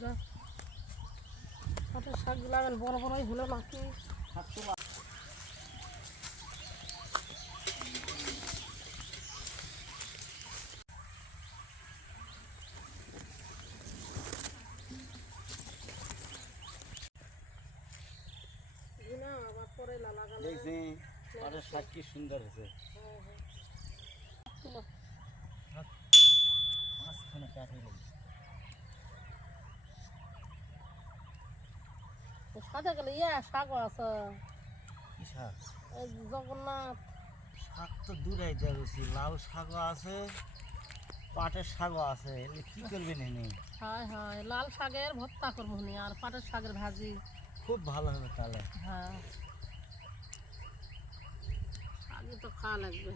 যা। শাকগুলো এখন বড় বড়ই হলো নাকি দেখছি পাটের শাক কি সুন্দর হয়েছে। মাঝখানে কাঠের গেলে ইয়া শাকও আছে। কি শাক জগন্নাথ। শাক তো দেখছি লাল শাকও আছে পাটের শাকও আছে। কি করবে নেনে হায় হায় লাল শাকের ভর্তা করব নি আর পাটের শাকের ভাজি। খুব ভালো হবে তাহলে। হ্যাঁ। আগে তো খাওয়া লাগবে।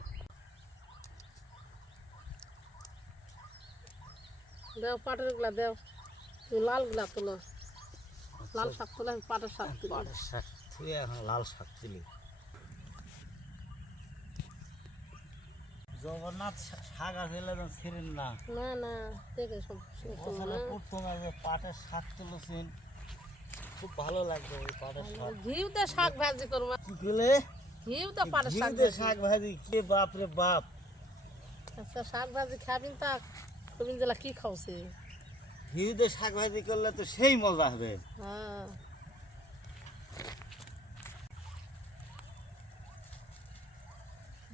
দেও পাটেরগুলা দেও। তুই লালগুলা তুলো। লাল শাক তুলে আমি পাটের শাক তুলি। পাটের শাক তুই এখন লাল শাক তুলি। জগন্নাথ শাক ছিলেন না। না না দেখে সব প্রথমে যে পাটের শাক তুলেছেন। খুব ভালো লাগবে ওই পাটের শাক। ঘিউতে শাক ভাজি করব। কি ঘিউতে পাটের শাক ঘিউতে শাক ভাজি? কে বাপ রে বাপ। আচ্ছা শাক ভাজি খাবিন তা তুমি জেলা কি খাওছে? ঘিউতে শাক ভাজি করলে তো সেই মজা হবে। হ্যাঁ।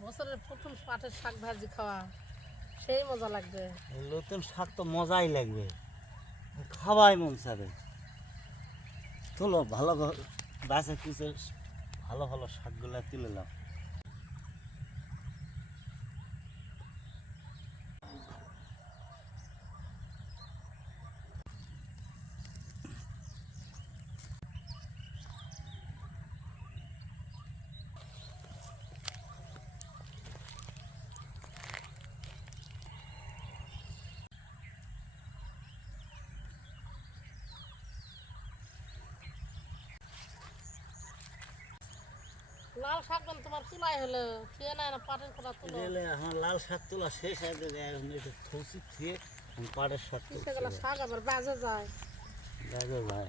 বছরের প্রথম পাটের শাক ভাজি খাওয়া সেই মজা লাগবে। নতুন শাক তো মজাই লাগবে। খাওয়াই মন চাবে। তোলো ভালো গাছে কিছু ভালো ভালো শাকগুলা তুলে নাও। লাল শাক তোমার তুলাই হলো খেয়ে নাই না পাটের কথা তুলো। এখন লাল শাক তোলা শেষ হয়ে গেছে এখন একটু থৌসি এখন পাটের শাক কিসে গেলে শাক আবার বাজে যায়। দেখো ভাই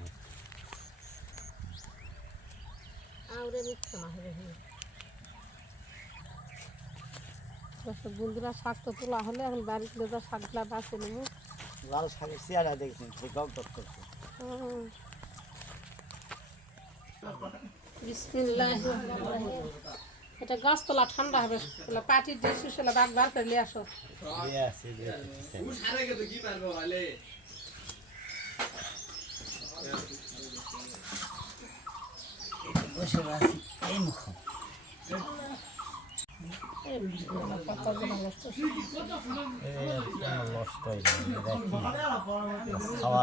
আউরে মিথ্যে না হবে বন্ধুরা শাক তো তোলা হলে এখন বাড়িতে যা শাকগুলা বাঁচে নেব। লাল শাকের চেয়ারা দেখছেন সে গপ গপ করছে। বিসমিল্লাহ এটা গাছতলা ঠান্ডা হবে বলে পাটি দিয়ে শুষলে বাঘ বার করে নিয়ে আসো দিয়ে আছে দিয়ে আছে। বসে আছি এই মুখ এই পাতাগুলো নষ্ট নষ্ট হয়ে যাবে খাওয়া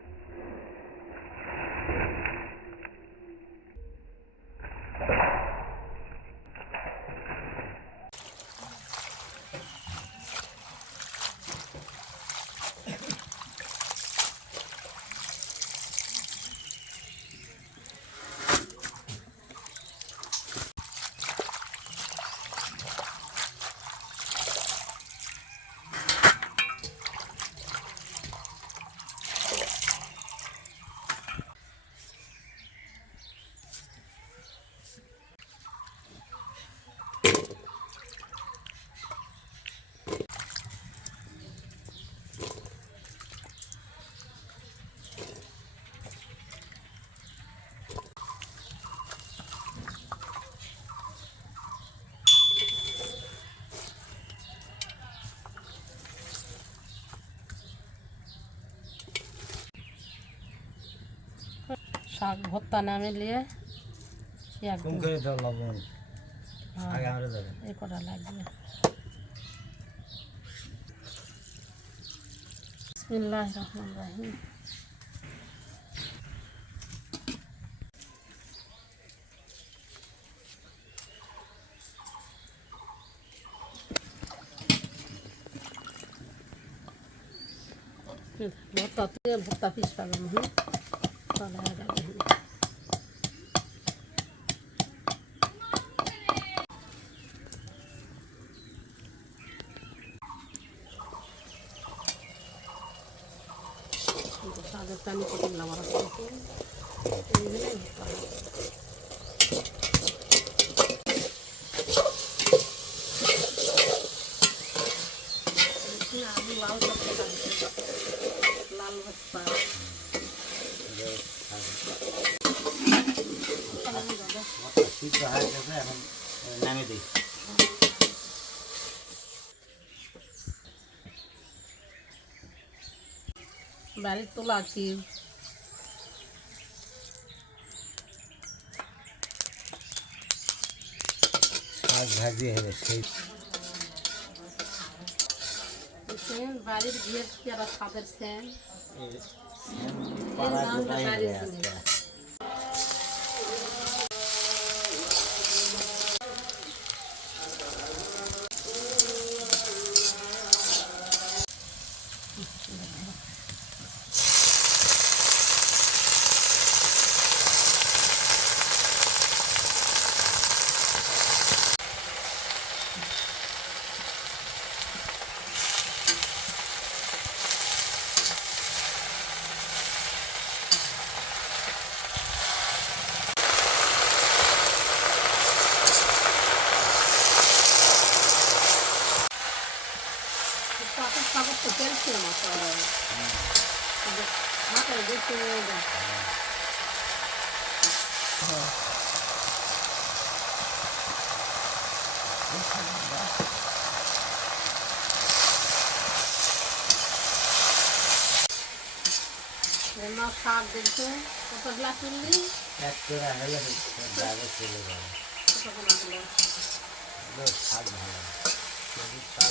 শাক ভর্তা নামে নিয়ে হ্যাঁ, এ কটা লাগবে। বিসমিল্লাহ রহমান রাহিম। ভর্তা পিস পাবেন হ্যাঁ? হুম আর যাবে না। কিন্তু শাকের টানি কেটে নিলাম আর কিছু এইগুলোই ভর্তা হবে। দেখি আলু লাল করতে পারবে লাল ভর্তা সিদ্ধ হয়ে গেছে এখন নামে দিই বাড়ির তোলা কি শাক ভাজি হবে সেই সেন বাড়ির বিয়ের যারা ছাদের সেন পাড়া নাম গোটাই বাড়ির হবে আজকে। জিনিস। পাটের সাগর তো ক্যালসিয়াম আছে কিন্তু মাথায় দেখতে দেয় না শাক দেখছ কত গ্লাস তুললি এক করে হলে যাবে চলে যাবে কতগুলা হলো এগুলো শাক ভালো সবুজ শাক দেখি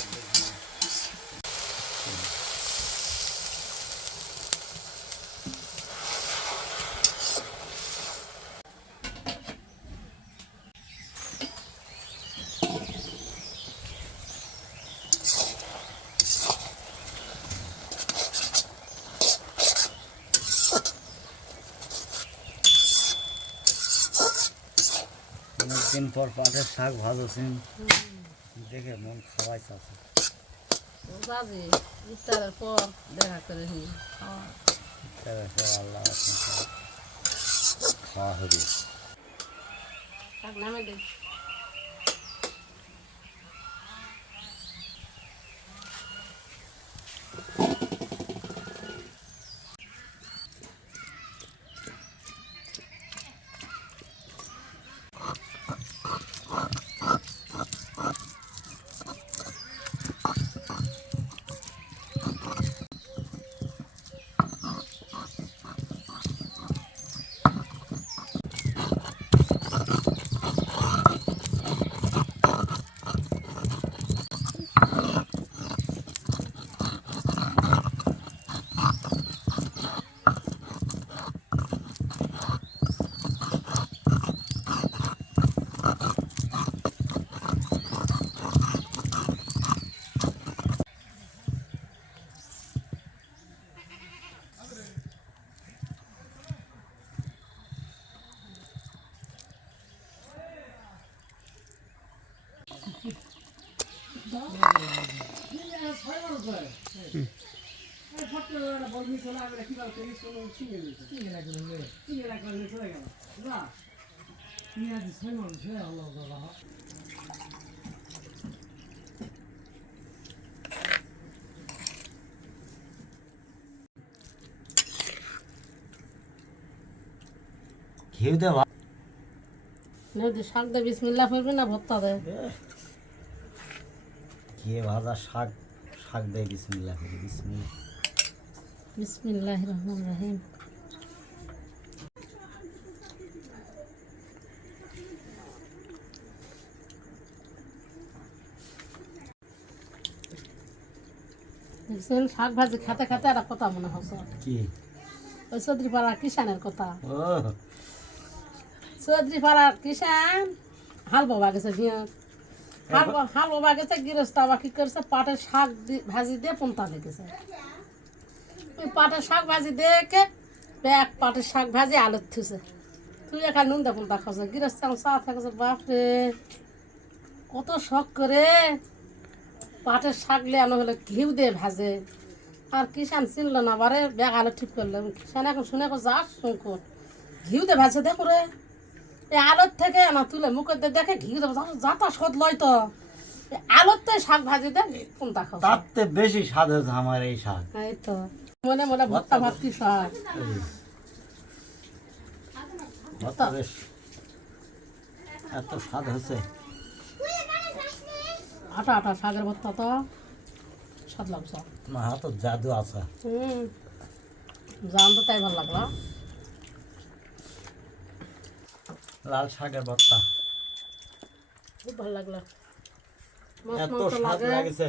অনেকদিন পর পাটের শাক ভাজছেন দেখে মন সবাই চাচ্ছে বাজে ইফতারের পর দেখা করে নি খাওয়া। আল্লাহ হবে। নামে খেয়ে দেওয়া। নদী শাক দে বিসমিল্লা করবি না ভর্তা দে। খেয়ে ভাজা শাক শাক দেয় বিসমিল্লা করে বিসমিল্লা বিসমিল্লাহ রহমান রহিম। দেখছেন শাক ভাজি খেতে খেতে একটা কথা মনে হচ্ছে। কি? ওই চৌধুরী পাড়ার কিষানের কথা। ও চৌধুরী কিষান হাল বাবা গেছে বিয়ে গেছে গৃহস্থ আবার কি করছে? পাটের শাক ভাজি দিয়ে পোন্তা লেগেছে। তুই পাটের শাক ভাজি দেখে ব্যাগ পাটের শাক ভাজি আলুর থুছে তুই একা নুন দেখুন দেখাছ গিরস্ত চা থাকছে বাপরে। কত শখ করে পাটের শাক লিয়ানো হলে ঘিউ দিয়ে ভাজে। আর কিষান চিনল না বারে ব্যাগ আলু ঠিক করল। কিষান এখন শুনে যাস শুনকুন ঘিউ দিয়ে ভাজে দেখো রে। এই আলোর থেকে না তুলে মুখের দিয়ে দেখে ঘি দেবো যাতা সদ লয় তো। আলোর তো শাক ভাজি দে কোন দেখো তাতে বেশি স্বাদ হয়েছে আমার এই শাক। এই তো। মনে মনে ভর্তা ভাত কি শাক? ভর্তা বেশ। এত স্বাদ হয়েছে। আটা আটা শাকের ভর্তা তো। স্বাদ লাগছে। না হাত জাদু আছে। হুম। জান তো তাই ভালো লাগল। লাল শাকের ভর্তা। খুব ভালো লাগল। এত স্বাদ লাগে। লাগেছে।